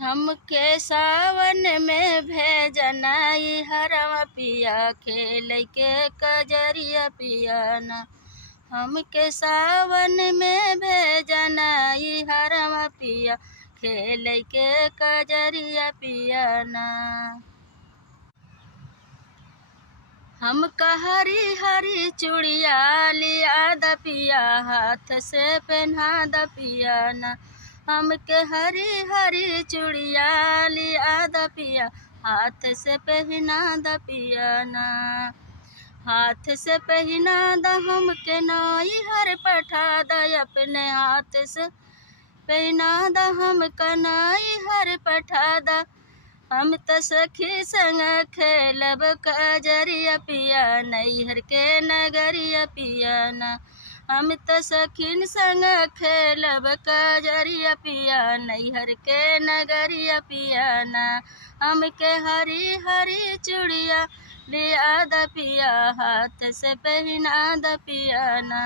हमके सावन में भेजनाई हरवा पिया खेल के कजरिया पियाना। हमके सावन में भेजनाई हरवा पिया खेल के कजरिया पियाना। हमका हरी हरी चूड़िया लिया द पिया हाथ से पहना द पियाना। हमके हरी हरी चूड़िया लिया द पिया हाथ से पहना द पियाना। हाथ से पहना द हमके नाई हर पठा द अपने हाथ से पहना द हमका नाई हर पठा द। हम त सखी संग खेलब कजरिया पिया नैहर के नगरिया पियाना। हम त सखीन संग खेलब कजरिया पिया नैहर के नगरिया पियाना। हमके हरी हरी चूड़िया लिया द पिया हाथ से पहना द पियाना।